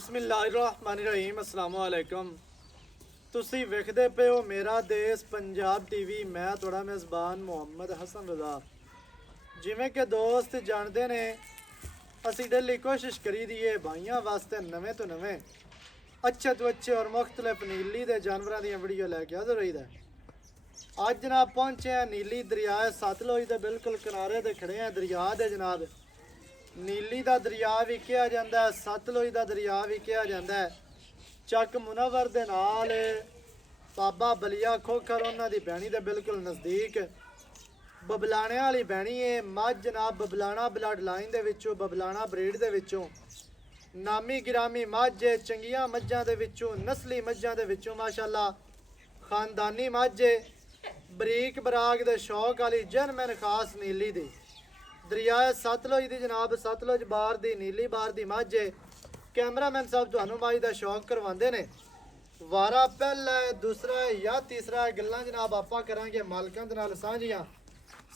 ਬਿਸਮਿਲ੍ਲਾਹਿਰਰਹਿਮਾਨਿਰਰਹੀਮ अस्सलाम वालेकुम। ਤੁਸੀਂ ਵੇਖਦੇ ਪਏ ਹੋ ਮੇਰਾ ਦੇਸ਼ ਪੰਜਾਬ ਟੀਵੀ। ਮੈਂ ਤੁਹਾਡਾ ਮੇਜ਼ਬਾਨ ਮੁਹੰਮਦ ਹਸਨ ਰਜ਼ਾ। ਜਿਵੇਂ ਕਿ ਦੋਸਤ ਜਾਣਦੇ ਨੇ, ਅਸੀਂ ਡੇਲੀ ਕੋਸ਼ਿਸ਼ ਕਰੀ ਦੀ ਹੈ ਭਾਈਆਂ ਵਾਸਤੇ ਨਵੇਂ ਤੋਂ ਨਵੇਂ ਅੱਛੇ ਤੋਂ ਅੱਛੇ ਔਰ ਮੁਖਤਲਿਫ ਨੀਲੀ ਦੇ ਜਾਨਵਰਾਂ ਦੀਆਂ ਵੀਡੀਓ ਲੈ ਕੇ ਹਾਜ਼ਰ ਹੋਈਦਾ। ਅੱਜ ਜਨਾਬ ਪਹੁੰਚੇ ਹਾਂ ਨੀਲੀ ਦਰਿਆ ਸਤਲੁਜ ਦੇ ਬਿਲਕੁਲ ਕਿਨਾਰੇ ਤੇ ਖੜੇ ਹਾਂ। ਦਰਿਆ ਦੇ ਜਨਾਬ ਨੀਲੀ ਦਾ ਦਰਿਆ ਵੀ ਕਿਹਾ ਜਾਂਦਾ ਹੈ, ਸਤਲੁਜ ਦਾ ਦਰਿਆ ਵੀ ਕਿਹਾ ਜਾਂਦਾ ਹੈ। ਚੱਕ ਮੁਨੱਵਰ ਦੇ ਨਾਲ ਬਾਬਾ ਬਲੀਆ ਖੋਖਰ ਉਹਨਾਂ ਦੀ ਬਹਿਣੀ ਦੇ ਬਿਲਕੁਲ ਨਜ਼ਦੀਕ ਬਬਲਾਣਿਆਂ ਵਾਲੀ ਬਹਿਣੀ ਹੈ। ਮੱਝ ਜਨਾਬ ਬਬਲਾਣਾ ਬਲੱਡ ਲਾਈਨ ਦੇ ਵਿੱਚੋਂ, ਬਬਲਾਣਾ ਬਰੀਡ ਦੇ ਵਿੱਚੋਂ ਨਾਮੀ ਗਿਰਾਮੀ ਮੱਝ ਹੈ। ਚੰਗੀਆਂ ਮੱਝਾਂ ਦੇ ਵਿੱਚੋਂ, ਨਸਲੀ ਮੱਝਾਂ ਦੇ ਵਿੱਚੋਂ ਮਾਸ਼ਾਅੱਲਾ ਖਾਨਦਾਨੀ ਮੱਝ ਹੈ। ਬਰੀਕ ਬਰਾਗ ਦੇ ਸ਼ੌਕ ਵਾਲੀ ਜਨਮਨ ਖਾਸ ਨੀਲੀ ਦੀ ਦਰਿਆ ਸਤਲੁਜ ਦੀ ਜਨਾਬ ਸਤਲੁਜ ਬਾਰ ਦੀ ਨੀਲੀ ਬਾਰ ਦੀ ਮੱਝ ਹੈ। ਕੈਮਰਾਮੈਨ ਸਾਹਿਬ ਤੁਹਾਨੂੰ ਮੱਝ ਦਾ ਸ਼ੌਕ ਕਰਵਾਉਂਦੇ ਨੇ। ਵਾਰਾ ਪਹਿਲਾ ਹੈ, ਦੂਸਰਾ ਹੈ ਜਾਂ ਤੀਸਰਾ ਹੈ, ਗੱਲਾਂ ਜਨਾਬ ਆਪਾਂ ਕਰਾਂਗੇ ਮਾਲਕਾਂ ਦੇ ਨਾਲ ਸਾਂਝੀਆਂ।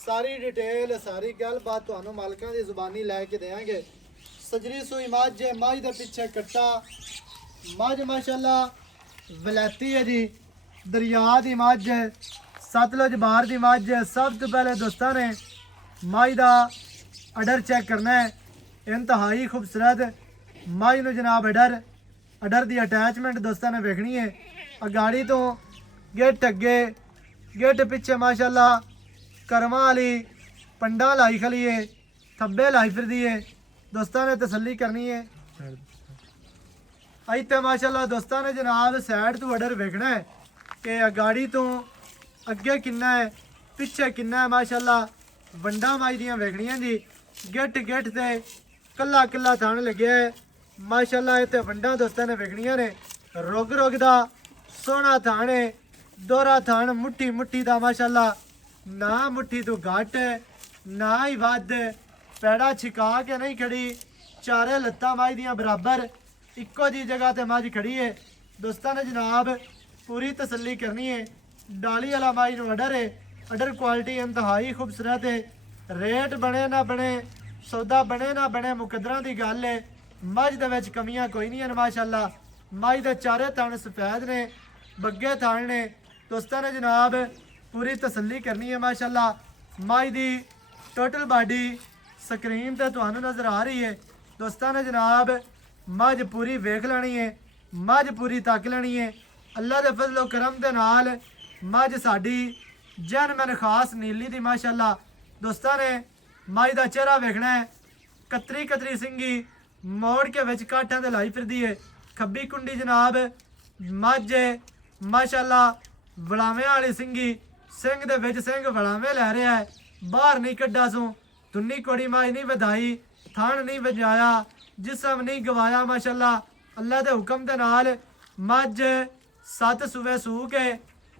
ਸਾਰੀ ਡਿਟੇਲ ਸਾਰੀ ਗੱਲਬਾਤ ਤੁਹਾਨੂੰ ਮਾਲਕਾਂ ਦੀ ਜ਼ੁਬਾਨੀ ਲੈ ਕੇ ਦੇਵਾਂਗੇ। ਸਜਰੀ ਸੂਈ ਮੱਝ ਹੈ, ਮੱਝ ਦੇ ਪਿੱਛੇ ਕੱਟਾ ਮੱਝ ਮਾਸ਼ਾਅੱਲਾ ਵਲੈਤੀ ਹੈ ਜੀ। ਦਰਿਆ ਦੀ ਮੱਝ ਹੈ, ਸਤਲੁਜ ਬਾਰ ਦੀ ਮੱਝ ਹੈ। ਸਭ ਤੋਂ ਪਹਿਲੇ ਦੋਸਤਾਂ ਨੇ ਮੱਝ ਦਾ ਅਡਰ ਚੈੱਕ ਕਰਨਾ ਹੈ। ਇੰਤਹਾਈ ਖੂਬਸੂਰਤ ਮੱਝ ਨੂੰ ਜਨਾਬ ਅਡਰ ਦੀ ਅਟੈਚਮੈਂਟ ਦੋਸਤਾਂ ਨੇ ਵੇਖਣੀ ਹੈ। ਅਗਾੜੀ ਤੋਂ ਗਿੱਟ ਅੱਗੇ ਗਿੱਟ ਪਿੱਛੇ ਮਾਸ਼ਾਅੱਲਾ ਕਰਮਾਂ ਵਾਲੀ ਪੰਡਾ ਲਾਈ ਖਲੀ ਹੈ, ਥੱਬੇ ਲਾਈ ਫਿਰਦੀ ਹੈ। ਦੋਸਤਾਂ ਨੇ ਤਸੱਲੀ ਕਰਨੀ ਹੈ। ਇੱਥੇ ਮਾਸ਼ਾਅੱਲਾ ਦੋਸਤਾਂ ਨੇ ਜਨਾਬ ਸਾਈਡ ਤੋਂ ਅਡਰ ਵੇਖਣਾ ਹੈ ਕਿ ਅਗਾੜੀ ਤੋਂ ਅੱਗੇ ਕਿੰਨਾ ਹੈ, ਪਿੱਛੇ ਕਿੰਨਾ ਹੈ। ਮਾਸ਼ਾਅੱਲਾ ਵੰਡਾ ਮਾਈ ਦੀਆਂ ਵੇਖਣੀਆਂ ਜੀ। ਗਿੱਟ ਗਿੱਟ ਤੇ ਕੱਲਾ ਕੱਲਾ ਥਣ ਲੱਗਿਆ ਹੈ ਮਾਸ਼ਾਅੱਲਾ। ਇੱਥੇ ਵੰਡਾ ਦੋਸਤਾਂ ਨੇ ਵੇਖਣੀਆਂ ਨੇ। ਰੁਗ ਰੁਗ ਦਾ ਸੋਹਣਾ ਥਣ ਹੈ, ਦੋਹਰਾ ਥਣ ਮੁੱਠੀ ਮੁੱਠੀ ਦਾ ਮਾਸ਼ਾਅੱਲਾ। ਨਾ ਮੁੱਠੀ ਤੋਂ ਘੱਟ ਨਾ ਹੀ ਵੱਧ, ਪੈੜਾ ਛਿਕਾ ਕੇ ਨਹੀਂ ਖੜੀ। ਚਾਰੇ ਲੱਤਾਂ ਮਾਈ ਦੀਆਂ ਬਰਾਬਰ ਇੱਕੋ ਜੀ ਜਗ੍ਹਾ ਤੇ ਮੱਝ ਖੜੀ ਹੈ। ਦੋਸਤਾਂ ਨੇ ਜਨਾਬ ਪੂਰੀ ਤਸੱਲੀ ਕਰਨੀ ਹੈ। ਡਾਲੀ ਵਾਲਾ ਮਾਈ ਨੂੰ ਅਡਰ ਹੈ। ਅਡਰ ਕੁਆਲਿਟੀ ਇੰਤਹਾਈ ਖੂਬਸੂਰਤ ਹੈ। ਰੇਟ ਬਣੇ ਨਾ ਬਣੇ, ਸੌਦਾ ਬਣੇ ਨਾ ਬਣੇ, ਮੁਕੱਦਰਾਂ ਦੀ ਗੱਲ ਹੈ। ਮੱਝ ਦੇ ਵਿੱਚ ਕਮੀਆਂ ਕੋਈ ਨਹੀਂ ਹਨ ਮਾਸ਼ਾਅੱਲਾ। ਮੱਝ ਦੇ ਚਾਰੇ ਥਣ ਸਫੈਦ ਨੇ, ਬੱਗੇ ਥਣ ਨੇ। ਦੋਸਤਾਂ ਨੇ ਜਨਾਬ ਪੂਰੀ ਤਸੱਲੀ ਕਰਨੀ ਹੈ ਮਾਸ਼ਾਅੱਲਾ। ਮੱਝ ਦੀ ਟੋਟਲ ਬਾਡੀ ਸਕਰੀਨ ਤੇ ਤੁਹਾਨੂੰ ਨਜ਼ਰ ਆ ਰਹੀ ਹੈ। ਦੋਸਤਾਂ ਨੇ ਜਨਾਬ ਮੱਝ ਪੂਰੀ ਵੇਖ ਲੈਣੀ ਹੈ, ਮੱਝ ਪੂਰੀ ਤੱਕ ਲੈਣੀ ਹੈ। ਅੱਲਾ ਦੇ ਫਜ਼ਲ ਕਰਮ ਦੇ ਨਾਲ ਮੱਝ ਸਾਡੀ ਜਨਮਨ ਖਾਸ ਨੀਲੀ ਦੀ ਮਾਸ਼ਾਅੱਲਾ। ਦੋਸਤਾਂ ਨੇ ਮੱਝ ਦਾ ਚਿਹਰਾ ਵੇਖਣਾ ਹੈ। ਕਤਰੀ ਕਤਰੀ ਸਿੰਗੀ ਮੋੜ ਕੇ ਵਿੱਚ ਕਾਠਾਂ ਦੇ ਲਾਈ ਫਿਰਦੀ ਹੈ। ਖੱਬੀ ਕੁੰਡੀ ਜਨਾਬ ਮੱਝ ਮਾਸ਼ਾਅੱਲਾ ਵਲਾਵੇਂ ਵਾਲੀ ਸਿੰਗੀ, ਸਿੰਘ ਦੇ ਵਿੱਚ ਸਿੰਘ ਵਲਾਵੇਂ ਲੈ ਰਿਹਾ ਹੈ। ਬਾਹਰ ਨਹੀਂ ਕੱਢਾ ਸੋ ਧੁੰਨੀ ਕੋੜੀ ਮੱਝ ਨਹੀਂ ਵਧਾਈ, ਥਣ ਨਹੀਂ ਵਜਾਇਆ, ਜਿਸਮ ਨਹੀਂ ਗਵਾਇਆ ਮਾਸ਼ਾਅੱਲਾ। ਅੱਲਾ ਦੇ ਹੁਕਮ ਦੇ ਨਾਲ ਮੱਝ 7 ਸੂਵੇ ਸੂ ਕੇ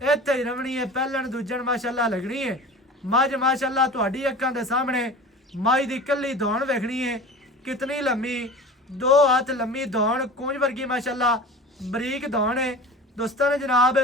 ਇੱਥੇ ਹੀ ਰਵਣੀ ਹੈ। ਪਹਿਲਣ ਦੂਜਣ ਮਾਸ਼ਾਅੱਲਾ ਲੱਗਣੀ ਹੈ। ਮੱਝ ਮਾਸ਼ਾਅੱਲਾ ਤੁਹਾਡੀ ਅੱਖਾਂ ਦੇ ਸਾਹਮਣੇ ਮੱਝ ਦੀ ਕੱਲੀ ਦੌਣ ਵੇਖਣੀ ਹੈ। ਕਿਤਨੀ ਲੰਮੀ, 2 ਹੱਥ ਲੰਮੀ ਦੌਣ, ਕੂੰਜ ਵਰਗੀ ਮਾਸ਼ਾਅੱਲਾ ਬਰੀਕ ਦੌਣ ਹੈ। ਦੋਸਤਾਂ ਨੇ ਜਨਾਬ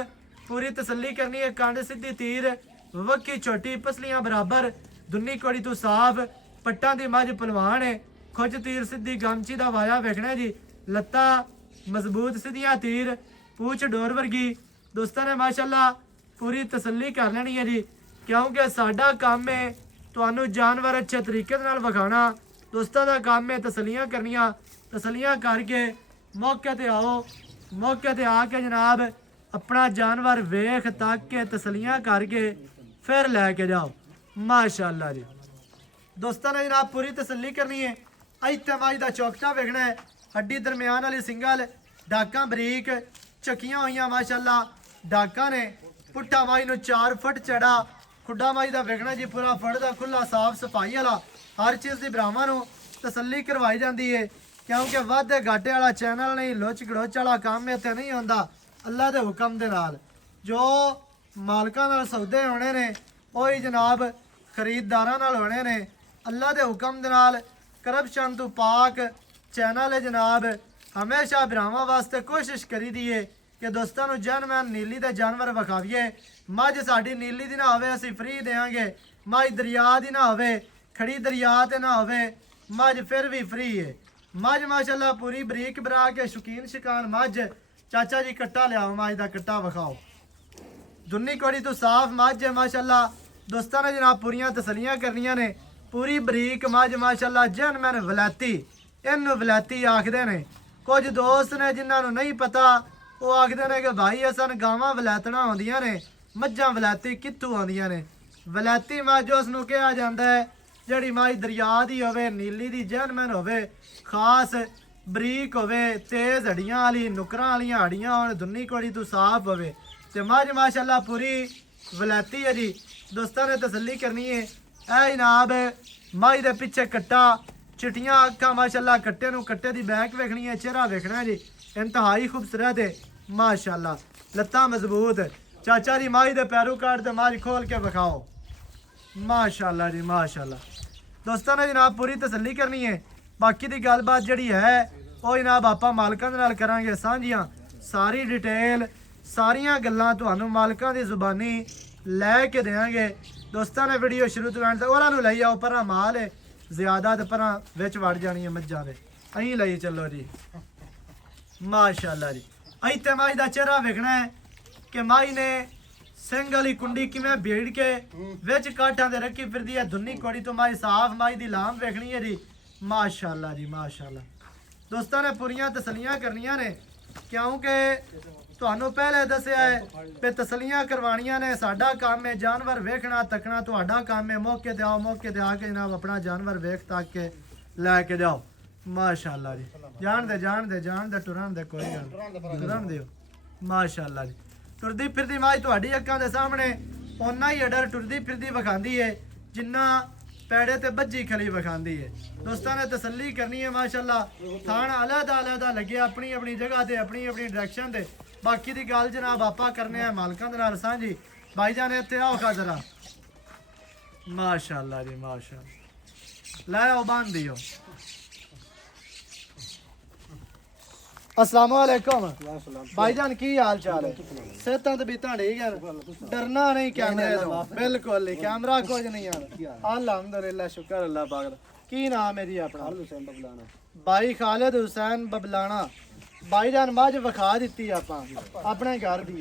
ਪੂਰੀ ਤਸੱਲੀ ਕਰਨੀ ਹੈ। ਕੰਡ ਸਿੱਧੀ ਤੀਰ, ਵੱਕੀ ਛੋਟੀ, ਪਸਲੀਆਂ ਬਰਾਬਰ, ਦੁੰਨੀ ਕੋੜੀ ਤੋਂ ਸਾਫ, ਪੱਟਾਂ ਦੀ ਮੱਝ ਪਹਿਲਵਾਨ ਹੈ। ਖੁੱਜ ਤੀਰ ਸਿੱਧੀ ਗਮਚੀ ਦਾ ਵਾਇਆ ਵੇਖਣਾ ਜੀ। ਲੱਤਾਂ ਮਜ਼ਬੂਤ ਸਿੱਧੀਆਂ ਤੀਰ, ਪੂਛ ਡੋਰ ਵਰਗੀ। ਦੋਸਤਾਂ ਨੇ ਮਾਸ਼ਾਅੱਲਾ ਪੂਰੀ ਤਸੱਲੀ ਕਰ ਲੈਣੀ ਹੈ ਜੀ, ਕਿਉਂਕਿ ਸਾਡਾ ਕੰਮ ਹੈ ਤੁਹਾਨੂੰ ਜਾਨਵਰ ਅੱਛੇ ਤਰੀਕੇ ਨਾਲ ਵਿਖਾਉਣਾ। ਦੋਸਤਾਂ ਦਾ ਕੰਮ ਹੈ ਤਸੱਲੀਆਂ ਕਰਨੀਆਂ। ਤਸੱਲੀਆਂ ਕਰਕੇ ਮੌਕੇ ਤੇ ਆਓ, ਮੌਕੇ ਤੇ ਆ ਕੇ ਜਨਾਬ ਆਪਣਾ ਜਾਨਵਰ ਵੇਖ ਤੱਕ ਕੇ ਤਸੱਲੀਆਂ ਕਰਕੇ ਫਿਰ ਲੈ ਕੇ ਜਾਓ ਮਾਸ਼ਾਅੱਲਾ ਜੀ। ਦੋਸਤਾਂ ਨੇ ਜਨਾਬ ਪੂਰੀ ਤਸੱਲੀ ਕਰਨੀ ਹੈ। ਇੱਥੇ ਮੱਝ ਦਾ ਚੌਕਟਾ ਵੇਖਣਾ ਹੈ। ਹੱਡੀ ਦਰਮਿਆਨ ਵਾਲੀ ਸਿੰਗਲ, ਡਾਕਾਂ ਬਰੀਕ, ਚੱਕੀਆਂ ਹੋਈਆਂ ਮਾਸ਼ਾਅੱਲਾ ਡਾਕਾਂ ਨੇ। ਪੁੱਠਾ ਮੱਝ ਨੂੰ 4 ਫੁੱਟ ਚੜਾ। ਖੁੱਡਾ ਮੱਝ ਦਾ ਵੇਖਣਾ ਜੀ ਪੂਰਾ ਫੜ ਦਾ ਖੁੱਲਾ ਸਾਫ ਸਫਾਈ ਵਾਲਾ। ਹਰ ਚੀਜ਼ ਦੀ ਭਰਾਵਾਂ ਨੂੰ ਤਸੱਲੀ ਕਰਵਾਈ ਜਾਂਦੀ ਹੈ, ਕਿਉਂਕਿ ਵਾਧੇ ਘਾਟੇ ਵਾਲਾ ਚੈਨਲ ਨਹੀਂ, ਲੋਚ ਗੜੋਚ ਵਾਲਾ ਕੰਮ ਇੱਥੇ ਨਹੀਂ ਹੁੰਦਾ। ਅੱਲਾ ਦੇ ਹੁਕਮ ਦੇ ਨਾਲ ਜੋ ਮਾਲਕਾਂ ਨਾਲ ਸੌਦੇ ਹੋਣੇ ਨੇ ਉਹੀ ਜਨਾਬ ਖਰੀਦਦਾਰਾਂ ਨਾਲ ਹੋਣੇ ਨੇ। ਅੱਲਾ ਦੇ ਹੁਕਮ ਦੇ ਨਾਲ ਕਰਪਸ਼ਨ ਤੋਂ ਪਾਕ ਚੈਨਲ ਹੈ ਜਨਾਬ। ਹਮੇਸ਼ਾ ਭਰਾਵਾਂ ਵਾਸਤੇ ਕੋਸ਼ਿਸ਼ ਕਰੀ ਦੀ ਹੈ ਕਿ ਦੋਸਤਾਂ ਨੂੰ ਜਨਮਨ ਨੀਲੀ ਦੇ ਜਾਨਵਰ ਵਿਖਾਵੀਏ। ਮੱਝ ਸਾਡੀ ਨੀਲੀ ਦੀ ਨਾ ਹੋਵੇ ਅਸੀਂ ਫ੍ਰੀ ਦੇਵਾਂਗੇ। ਮੱਝ ਦਰਿਆ ਦੀ ਨਾ ਹੋਵੇ, ਖੜੀ ਦਰਿਆ ਤੇ ਨਾ ਹੋਵੇ, ਮੱਝ ਫਿਰ ਵੀ ਫ੍ਰੀ ਹੈ। ਮੱਝ ਮਾਸ਼ਾਅੱਲਾ ਪੂਰੀ ਬਰੀਕ ਬਰਾ ਕੇ ਸ਼ੌਕੀਨ ਸ਼ਿਕਾਨ ਮੱਝ। ਚਾਚਾ ਜੀ ਕੱਟਾ ਲਿਆਓ ਮੱਝ ਦਾ, ਕੱਟਾ ਵਿਖਾਓ। ਦੁੰਨੀ ਕੋੜੀ ਤੋਂ ਸਾਫ਼ ਮੱਝ ਹੈ ਮਾਸ਼ਾਅੱਲਾ। ਦੋਸਤਾਂ ਨੇ ਜਨਾਬ ਪੂਰੀਆਂ ਤਸੱਲੀਆਂ ਕਰਨੀਆਂ ਨੇ। ਪੂਰੀ ਬਰੀਕ ਮੱਝ ਮਾਸ਼ਾਅੱਲਾ, ਜਨਮਨ ਵਲੈਤੀ, ਇਹਨੂੰ ਵਲੈਤੀ ਆਖਦੇ ਨੇ। ਕੁਝ ਦੋਸਤ ਨੇ ਜਿਨ੍ਹਾਂ ਨੂੰ ਨਹੀਂ ਪਤਾ, ਉਹ ਆਖਦੇ ਨੇ ਕਿ ਭਾਈ ਅਸਾਂ ਗਾਵਾਂ ਵਲੈਤਣਾ ਆਉਂਦੀਆਂ ਨੇ, ਮੱਝਾਂ ਵਲੈਤੀ ਕਿੱਥੋਂ ਆਉਂਦੀਆਂ ਨੇ। ਵਲੈਤੀ ਮੱਝ ਉਸ ਨੂੰ ਕਿਹਾ ਜਾਂਦਾ ਹੈ ਜਿਹੜੀ ਮੱਝ ਦਰਿਆ ਦੀ ਹੋਵੇ, ਨੀਲੀ ਦੀ ਜਨਮਨ ਹੋਵੇ, ਖਾਸ ਬਰੀਕ ਹੋਵੇ, ਤੇਜ਼ ਹੱਡੀਆਂ ਵਾਲੀ, ਨੁਕਰਾਂ ਵਾਲੀਆਂ ਹੱਡੀਆਂ ਹੋਣ, ਦੁੰਨੀ ਕੋੜੀ ਤੋਂ ਸਾਫ਼ ਹੋਵੇ ਤੇ ਮੱਝ ਮਾਸ਼ਾਅੱਲਾ ਪੂਰੀ ਵਲੈਤੀ ਹੈ ਜੀ। ਦੋਸਤਾਂ ਨੇ ਤਸੱਲੀ ਕਰਨੀ ਹੈ। ਇਹ ਜਨਾਬ ਮੱਝ ਦੇ ਪਿੱਛੇ ਕੱਟਾ, ਚਿੱਟੀਆਂ ਅੱਖਾਂ ਮਾਸ਼ਾਅੱਲਾ, ਕੱਟੇ ਨੂੰ ਕੱਟੇ ਦੀ ਬੈਕ ਵੇਖਣੀ ਹੈ, ਚਿਹਰਾ ਵੇਖਣਾ ਜੀ, ਇੰਤਹਾਈ ਖੂਬਸੂਰਤ ਹੈ ਮਾਸ਼ਾਅੱਲਾ। ਲੱਤਾਂ ਮਜ਼ਬੂਤ। ਚਾਚਾ ਜੀ ਮੱਝ ਦੇ ਪੈਰੂ ਕਾਟ ਤੇ ਮੱਝ ਖੋਲ ਕੇ ਵਿਖਾਓ ਮਾਸ਼ਾਅੱਲਾ ਜੀ ਮਾਸ਼ਾਅੱਲਾ। ਦੋਸਤਾਂ ਨੇ ਜਨਾਬ ਪੂਰੀ ਤਸੱਲੀ ਕਰਨੀ ਹੈ। ਬਾਕੀ ਦੀ ਗੱਲਬਾਤ ਜਿਹੜੀ ਹੈ ਉਹ ਜਨਾਬ ਆਪਾਂ ਮਾਲਕਾਂ ਦੇ ਨਾਲ ਕਰਾਂਗੇ ਸਾਂਝੀਆਂ। ਸਾਰੀ ਡਿਟੇਲ, ਸਾਰੀਆਂ ਗੱਲਾਂ ਤੁਹਾਨੂੰ ਮਾਲਕਾਂ ਦੀ ਜ਼ੁਬਾਨੀ ਲੈ ਕੇ ਦੇਵਾਂਗੇ। ਦੋਸਤਾਂ ਨੇ ਵੀਡੀਓ ਸ਼ੁਰੂ ਤੋਂ ਐਂਡ ਤੱਕ ਉਹਨਾਂ ਨੂੰ ਲਈ ਆਓ। ਪਰਾਂ ਮਾਲ ਹੈ ਜ਼ਿਆਦਾ ਤੇ ਪਰਾਂ ਵਿੱਚ ਵੜ ਜਾਣੀ ਹੈ ਮੱਝਾਂ ਦੇ, ਅਹੀਂ ਲਈ ਚੱਲੋ ਜੀ ਮਾਸ਼ਾਅੱਲਾ ਜੀ। ਅਹੀਂ ਤੇ ਮੱਝ ਦਾ ਚਿਹਰਾ ਵੇਖਣਾ ਹੈ ਕਿ ਮੱਝ ਨੇ ਸਿੰਘ ਵਾਲੀ ਕੁੰਡੀ ਕਿਵੇਂ ਭੇੜ ਕੇ ਵਿੱਚ ਕਾਠਾਂ ਦੇ ਰੱਖੀ ਫਿਰਦੀ ਹੈ। ਦੁੰਨੀ ਕੋੜੀ ਤੋਂ ਮੱਝ ਸਾਫ਼, ਮੱਝ ਦੀ ਲਾਮ ਵੇਖਣੀ ਹੈ ਜੀ ਮਾਸ਼ਾਅੱਲਾ ਜੀ ਮਾਸ਼ਾਅੱਲਾ। ਦੋਸਤਾਂ ਨੇ ਪੂਰੀਆਂ ਤਸੱਲੀਆਂ ਕਰਨੀਆਂ ਨੇ ਕਿਉਂਕਿ ਤੁਹਾਨੂੰ ਪਹਿਲੇ ਦੱਸਿਆ ਹੈ ਕਿ ਤਸੱਲੀਆਂ ਕਰਵਾਉਣੀਆਂ ਨੇ। ਸਾਡਾ ਕੰਮ ਹੈ ਜਾਨਵਰ ਵੇਖਣਾ ਤੱਕਣਾ, ਤੁਹਾਡਾ ਕੰਮ ਹੈ ਮੌਕੇ ਤੇ ਆਓ, ਮੌਕੇ ਤੇ ਆ ਕੇ ਜਨਾਬ ਆਪਣਾ ਜਾਨਵਰ ਵੇਖ ਤੱਕ ਕੇ ਲੈ ਕੇ ਜਾਓ ਮਾਸ਼ਾਅੱਲਾ ਜੀ। ਜਾਣ ਦੇ ਟੁਰਨ ਦੇ ਕੋਈ ਗੱਲ ਟੁਰਨ ਦਿਓ ਮਾਸ਼ਾਅੱਲਾ ਜੀ। ਟੁਰਦੀ ਫਿਰਦੀ ਮੱਝ ਤੁਹਾਡੀ ਅੱਖਾਂ ਦੇ ਸਾਹਮਣੇ ਓਨਾ ਹੀ ਅਡਰ ਟੁਰਦੀ ਫਿਰਦੀ ਵਿਖਾਉਂਦੀ ਹੈ ਜਿੰਨਾ ਪੈੜੇ ਤੇ ਬੱਜੀ ਖਲੀ ਵਿਖਾਉਂਦੀ ਹੈ। ਦੋਸਤਾਂ ਨੇ ਤਸੱਲੀ ਕਰਨੀ ਹੈ ਮਾਸ਼ਾਅੱਲਾ। ਥਾਣ ਅਲੱਗ ਲੱਗਿਆ ਆਪਣੀ ਆਪਣੀ ਜਗ੍ਹਾ ਤੇ, ਆਪਣੀ ਆਪਣੀ ਡਾਇਰੈਕਸ਼ਨ ਤੇ। ਬਾਕੀ ਦੀ ਗੱਲ ਜਨਾਬ ਆਪਾਂ ਕਰਨੇ ਆ ਮਾਲਕਾਂ ਦੇ ਨਾਲ ਸਾਂਝੀ। ਭਾਈ ਜਾਨ ਇੱਥੇ ਆਓ ਖਾ ਜ਼ਰਾ ਮਾਸ਼ਾਅੱਲਾ ਜੀ ਮਾਸ਼ਾਅੱਲਾ। ਲੈ ਆਓ ਬੰਦ ਦਿਓ। अस्सलाम वालेकुम भाईजान की हाल चाल है? सेहतां ते बीतां ठीक है? डरना नहीं कैमरे तो, बिल्कुल नहीं, कैमरा कुछ नहीं यार। अल्हम्दुलिल्लाह, शुक्र अल्लाह पाक दा। की नाम है जी अपना? भाई खालिद हुसैन बबलाना। भाईजान मझ विखा दी आपां अपने घर दी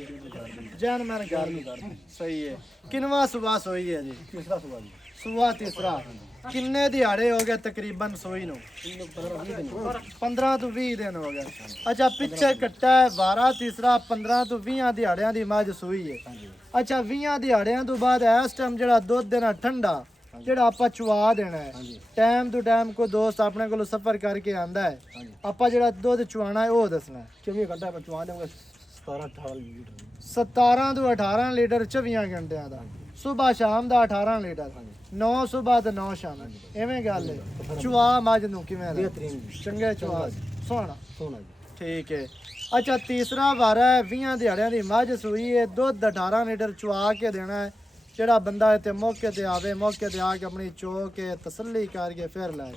जैन मैन घर दी। सही है। किनवा सुबह सोई है जी? तीसरा सुबह जी। सुबह तीसरा। किन्ने दिहाड़े हो गए तकरीबन सोई नु? 15 तो 20 दिन हो गए। अच्छा, पिछे कट्टा है 12 तीसरा, 15 तो 20 दिहाड़ियां दी मझ सोई है। अच्छा, 20 दिहाड़ियां तो बाद इस टाइम जेड़ा दुध देना ठंडा जेड़ा आपा चुवा देना है, टाइम टू टाइम को दोस्त अपने को सफर करके आंदा है, आपा जेड़ा दुध चुवाना है वो दसना है। 24 घंटे पर चुवा देंगे 17 तो 18 लीटर 24 घंटिया का। सुबह शाम का 18 लीटर, 9 सुबह तो 9 शाम। एवें गल है। चुआ मझ नूं किवें चंगे चुआ सोना ठीक है। अच्छा, तीसरा वारा है 20 दिहाड़ियां दी मझ सूई है, दुध 18 लीटर चुआ के देना है। जेड़ा बंदा इत्थे मौके ते आवे, मौके ते आके अपनी चो के तसल्ली करके फिर लै।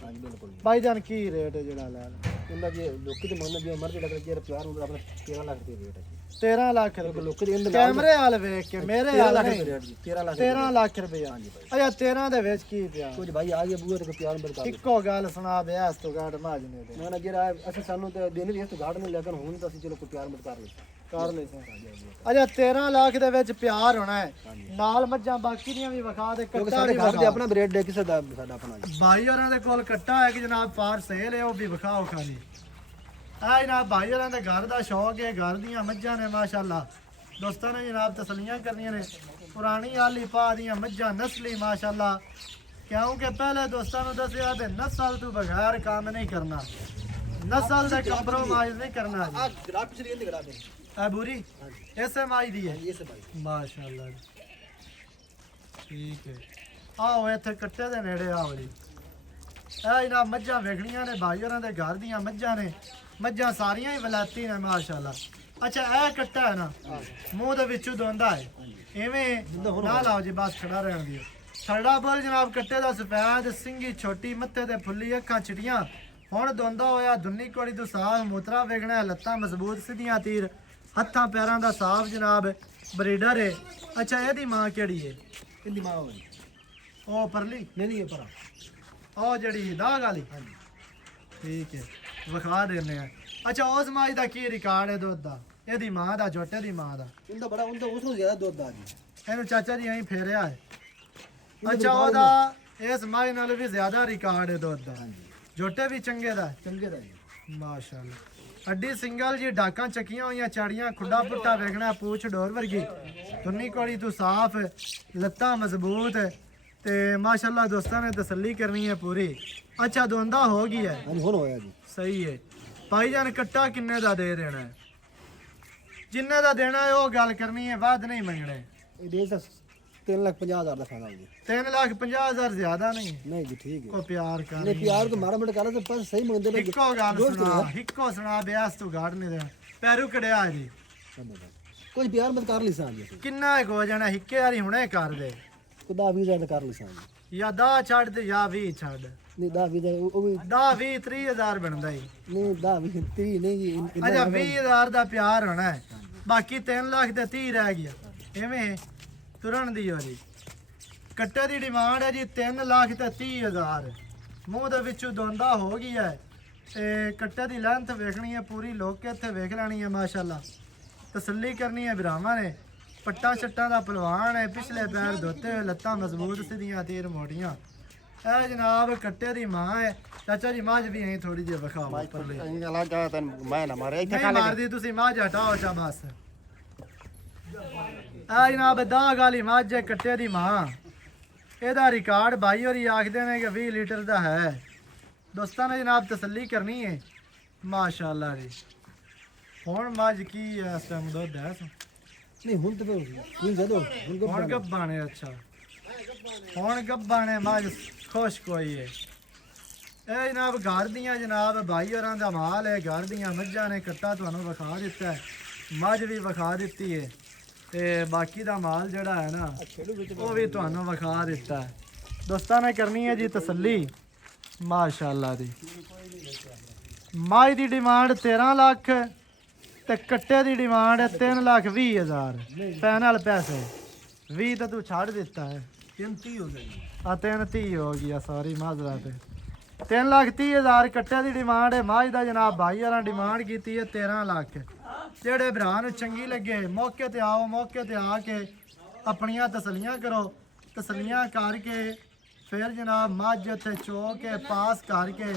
भाईजान की रेट है जेड़ा लै? इंदा जे लोकी ते मन जे मर्जी लग के प्यार होंदा अपना 13 लाख रुपए रेट है। 13 लाख रुपए लोकी दे कैमरे वाल वेख के मेरे हाल नहीं रेट जी 13 लाख रुपए। अच्छा, 13 दे विच की पिया कुछ भाई आ गया बूए ते प्यार बरका इक्को गल सुना बे इस तो गाड़ माज ने दे ना जेड़ा असि सानू ते देने इस तो गाड़ नहीं लेकिन हुन तो असि चलो कोई प्यार मत कर ले। अच्छा, 13 लाख दे विच प्यार होना है नाल मज्जां बाकी दियां भी विखा दे। कट्टा भी घर दे अपना रेट दे किसे दा साडा अपना भाई होरां दे कोल कट्टा है कि जनाब पार सेल है, वो भी विखाओ खाली। आ जनाब भाई होरां दे घर दा शौक है, घर दियां मज्जां ने माशाअल्लाह। दोस्तां ने जनाब तसल्लियां करनियां ने। पुरानी आली पा दियां मज्जां नस्ली माशाअल्लाह। क्योंकि पहले दोस्तां ने दस्सिया ते नस्ल तो बगैर काम नहीं करना, नस्ल दे कंप्रोमाइज नहीं करना जी। आ बुरी ऐसे माई दी है माशाअल्लाह ठीक है। आओ इत्थे कट्टे दे नेड़े आओ जी। ए जनाब मज्जां वेखणियां ने भाई होरां दे घर दियां मज्जां ने। मज्जां सारियां ही वलाती ने माशाअल्लाह। अच्छा, ए कट्टा है ना मुंह दे विचों दोंदा है एवें ना लाओ जी, बस खड़ा रहन दियो। खड़ा बोल जनाब कट्टे दा सफेद, सिंगी छोटी, मत्थे ते फुल्ली, अखां चिटियां। हुण दोंदा होया दुन्नी कोड़ी तो साफ मूत्रा वेखना है, लत्तां मजबूत सीधियां तीर, हत्थां पैरां दा साफ जनाब ब्रीडर है। अच्छा, एदी मां केड़ी है? इहदी मां ओ परली नहीं नहीं परा ओ जड़ी दाग वाली ठीक है। ਵਿਖਾ ਦਿੰਨੇ ਆ। ਅੱਛਾ ਉਸ ਮੱਝ ਦਾ ਕੀ ਰਿਕਾਰਡ ਹੈ ਦੁੱਧ ਦਾ? ਇਹਦੀ ਮਾਂ ਦਾ, ਝੋਟੇ ਦੀ ਮਾਂ ਦਾ? ਉਹਦਾ ਬੜਾ ਉਹਦਾ ਉਸ ਨੂੰ ਜ਼ਿਆਦਾ ਦੁੱਧ ਆ ਜੀ। ਇਹਨੂੰ ਚਾਚਾ ਜੀ ਐਂ ਫੇਰਿਆ ਹੈ। ਅੱਛਾ ਉਹਦਾ ਇਸ ਮੱਝ ਨਾਲ ਵੀ ਜ਼ਿਆਦਾ ਰਿਕਾਰਡ ਹੈ ਦੁੱਧ ਦਾ। ਹਾਂਜੀ ਝੋਟੇ ਵੀ ਚੰਗੇ ਦਾ? ਚੰਗੇ ਦਾ ਜੀ। ਮਾਸ਼ਾਅੱਲਾ। ਅੱਡੀ ਸਿੰਗਲ ਜੀ, ਡਾਕਾਂ ਚੱਕੀਆਂ ਹੋਈਆਂ, ਚਾੜੀਆਂ, ਖੁੱਡਾ ਪੁੱਟਾ ਵੇਖਣਾ, ਪੂਛ ਡੋਰ ਵਰਗੀ, ਤੁੰਨੀ ਕੋੜੀ ਤੂੰ ਸਾਫ, ਲੱਤਾਂ ਮਜ਼ਬੂਤ ਤੇ ਮਾਸ਼ਾਅੱਲਾ ਦੋਸਤਾਂ ਨੇ ਤਸੱਲੀ ਕਰਨੀ ਹੈ ਪੂਰੀ। ਅੱਛਾ ਦੋਂਦਾ ਹੋ ਗਈ ਹੈ? ਹਾਂਜੀ ਹੁਣ ਹੋਇਆ ਜੀ। ਸਹੀ ਹੈ। ਭਾਈਜਾਨ ਕੱਟਾ ਕਿੰਨੇ ਦਾ ਦੇ ਦੇਣਾ ਹੈ? ਜਿੰਨੇ ਦਾ ਦੇਣਾ ਹੈ ਉਹ ਗੱਲ ਕਰਨੀ ਹੈ, ਵੱਧ ਨਹੀਂ ਮੰਗਣੇ। ਇਹ ਦੇ 3,50,000 ਦਾ ਫਾਇਦਾ ਜੀ। 3,50,000 ਜ਼ਿਆਦਾ ਨਹੀਂ? ਨਹੀਂ ਜੀ ਠੀਕ ਹੈ। ਕੋ ਪਿਆਰ ਕਰ ਨਹੀਂ ਪਿਆਰ ਤਾਂ ਮਾਰਾ ਮਿੰਟ ਕਰ ਤੇ ਪਰ ਸਹੀ ਮੰਗਦੇ ਨੇ। ਇੱਕੋ ਗੱਲ ਸੁਣਾ, ਇੱਕੋ ਸੁਣਾ, ਬਿਆਸ ਤੂੰ ਗਾੜ ਨਹੀਂ ਦੇਣਾ। ਪੈਰੂ ਕੜਿਆ ਜੀ, ਕੁਝ ਪਿਆਰ ਮਤ ਕਰ ਲਈ ਸਾਂ ਜੀ। ਕਿੰਨਾ ਕੁ ਹੋ ਜਾਣਾ? ਇੱਕੇ ਵਾਰੀ ਹੁਣੇ ਕਰ ਦੇ। ਖੁਦਾ 20,000 ਦਾ ਕਰ ਲਈ ਸਾਂ ਜੀ। ਜਾਂ 10 ਛੱਡ ਤੇ ਜਾਂ 20 ਛੱਡ। ਨਹੀਂ 10,20 ਉਹ ਵੀ 10 20 30,000 ਬਣਦਾ ਹੀ। ਨਹੀਂ 10,20 30 ਨਹੀਂ ਜੀ। ਅੱਛਾ 20,000 ਦਾ ਪਿਆਰ ਹੋਣਾ ਹੈ, ਬਾਕੀ 3 ਲੱਖ ਤੇ 30 ਰਹਿ ਗਿਆ। ਐਵੇਂ ਤੁਰਨ ਦੀ ਹੋਰੀ। ਕੱਟੇ ਦੀ ਡਿਮਾਂਡ ਹੈ ਜੀ 3 ਲੱਖ ਤੇ 30,000। ਮੂੰਹ ਦੇ ਵਿੱਚੋਂ ਦੋਂਦਾ ਹੋ ਗਈ ਹੈ ਤੇ ਕੱਟੇ ਦੀ ਲੈਂਥ ਵੇਖਣੀ ਹੈ ਪੂਰੀ, ਲੋਕ ਕੇ ਇੱਥੇ ਵੇਖ ਲੈਣੀ ਹੈ। ਮਾਸ਼ਾਅੱਲਾ ਤਸੱਲੀ ਕਰਨੀ ਹੈ ਭਰਾਵਾਂ ਨੇ। ਪੱਟਾਂ ਛੱਟਾਂ ਦਾ ਪਹਿਲਵਾਨ ਹੈ, ਪਿਛਲੇ ਪੈਰ ਧੋਤੇ ਹੋਏ, ਲੱਤਾਂ ਮਜ਼ਬੂਤ ਸਿੱਧੀਆਂ, ਤੀਰ ਮੋਟੀਆਂ। ਇਹ ਜਨਾਬ ਕੱਟੇ ਦੀ ਮਾਂ ਹੈ। ਚਾਚਾ ਜੀ ਮੱਝ ਵੀ ਐਂ ਥੋੜੀ ਜਿਹੀ ਵਿਖਾਓ ਉੱਪਰਲੀ। ਮੈਂ ਨਾ ਮਾਰੇ ਨਹੀਂ ਮਾਰਦੀ ਤੁਸੀਂ, ਮੱਝ ਹਟਾਓ ਚਾ ਬਸ। ਆ ਜਨਾਬ 10 ਗਾਲੀ ਮੱਝ ਹੈ, ਕੱਟੇ ਦੀ ਮਾਂ। ਇਹਦਾ ਰਿਕਾਰਡ ਭਾਈ ਹੋਰੀ ਆਖਦੇ ਨੇ ਕਿ 20 ਲੀਟਰ ਦਾ ਹੈ। ਦੋਸਤਾਂ ਨੇ ਜਨਾਬ ਤਸੱਲੀ ਕਰਨੀ ਹੈ। ਮਾਸ਼ਾਅੱਲਾ ਜੀ। ਹੁਣ ਮੱਝ ਕੀ ਹੈ ਇਸ ਟਾਈਮ ਦੁੱਧ ਹੈ? ਨਹੀਂ ਹੁਣ ਤੇ ਹੁਣ ਜਦੋਂ ਹੁਣ ਗੱਬਾਂ ਨੇ। ਅੱਛਾ ਹੁਣ ਗੱਬਾਂ ਨੇ ਮੱਝ ਖੁਸ਼ ਕੋਈ ਹੈ। ਇਹ ਜਨਾਬ ਘਰ ਦੀਆਂ ਜਨਾਬ ਭਾਈ ਹੋਰਾਂ ਦਾ ਮਾਲ ਹੈ, ਘਰ ਦੀਆਂ ਮੱਝਾਂ ਨੇ। ਕੱਟਾ ਤੁਹਾਨੂੰ ਵਿਖਾ ਦਿੱਤਾ ਹੈ, ਮੱਝ ਵੀ ਵਿਖਾ ਦਿੱਤੀ ਹੈ ਤੇ ਬਾਕੀ ਦਾ ਮਾਲ ਜਿਹੜਾ ਹੈ ਨਾ ਉਹ ਵੀ ਤੁਹਾਨੂੰ ਵਿਖਾ ਦਿੱਤਾ ਹੈ। ਦੋਸਤਾਂ ਨੇ ਕਰਨੀ ਹੈ ਜੀ ਤਸੱਲੀ। ਮਾਸ਼ਾਅੱਲਾ ਦੀ ਮੱਝ ਦੀ ਡਿਮਾਂਡ 13 ਲੱਖ ਤੇ ਕੱਟੇ ਦੀ ਡਿਮਾਂਡ ਹੈ 3,20,000। ਫਾਈਨਲ ਪੈਸੇ 20 ਤਾਂ ਤੂੰ ਛੱਡ ਦਿੱਤਾ ਹੈ। 330 ਹੋ ਗਏ। ਆ 330 ਹੋ ਗਿਆ, ਸੌਰੀ ਮਾਜ਼ਰਾ ਤੇ। 3,30,000 ਕੱਟੇ ਦੀ ਡਿਮਾਂਡ ਹੈ। ਮੱਝ ਦਾ ਜਨਾਬ ਭਾਈ ਵਾਲਾ ਡਿਮਾਂਡ ਕੀਤੀ ਹੈ 13 ਲੱਖ। ਜਿਹੜੇ ਭਰਾ ਨੂੰ ਚੰਗੀ ਲੱਗੇ ਮੌਕੇ ਤੇ ਆਓ, ਮੌਕੇ ਤੇ ਆ ਕੇ ਆਪਣੀਆਂ ਤਸੱਲੀਆਂ ਕਰੋ। ਤਸੱਲੀਆਂ ਕਰਕੇ ਫਿਰ ਜਨਾਬ ਮੱਝ ਇੱਥੇ ਚੋ ਕੇ ਪਾਸ ਕਰਕੇ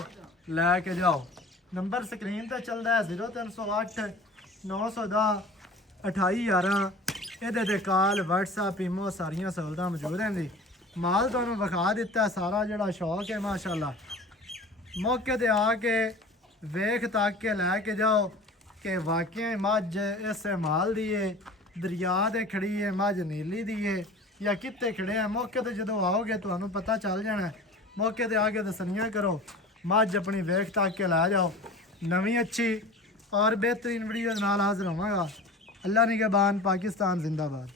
ਲੈ ਕੇ ਜਾਓ। ਨੰਬਰ ਸਕਰੀਨ ਤੇ ਚੱਲਦਾ ਹੈ 0308 910 2811। ਇਹਦੇ ਤੇ ਕਾਲ, WhatsApp, ਈਮੋ ਸਾਰੀਆਂ ਸਹੂਲਤਾਂ ਮੌਜੂਦ ਹਨ ਜੀ। ਮਾਲ ਤੁਹਾਨੂੰ ਵਿਖਾ ਦਿੱਤਾ ਸਾਰਾ, ਜਿਹੜਾ ਸ਼ੌਕ ਹੈ ਮਾਸ਼ਾਅੱਲਾ। ਮੌਕੇ ਤੇ ਆ ਕੇ ਵੇਖ ਤੱਕ ਕੇ ਲੈ ਕੇ ਜਾਓ ਕਿ ਵਾਕਿਆ ਮੱਝ ਇਸੇ ਮਾਲ ਦੀ ਹੈ, ਦਰਿਆ ਦੇ ਖੜੀ ਹੈ, ਮੱਝ ਨੀਲੀ ਦੀ ਹੈ ਜਾਂ ਕਿੱਥੇ ਖੜੇ ਆ। ਮੌਕੇ ਤੇ ਜਦੋਂ ਆਓਗੇ ਤੁਹਾਨੂੰ ਪਤਾ ਚੱਲ ਜਾਣਾ। ਮੌਕੇ ਤੇ ਆ ਕੇ ਤਸੱਲੀਆਂ ਕਰੋ, ਮੱਝ ਆਪਣੀ ਵੇਖ ਤੱਕ ਕੇ ਲੈ ਜਾਓ। ਨਵੀਂ ਅੱਛੀ और बेहतरीन वीडियो नाल हाजिर होवांगा। अल्लाह निगहबान, पाकिस्तान जिंदाबाद।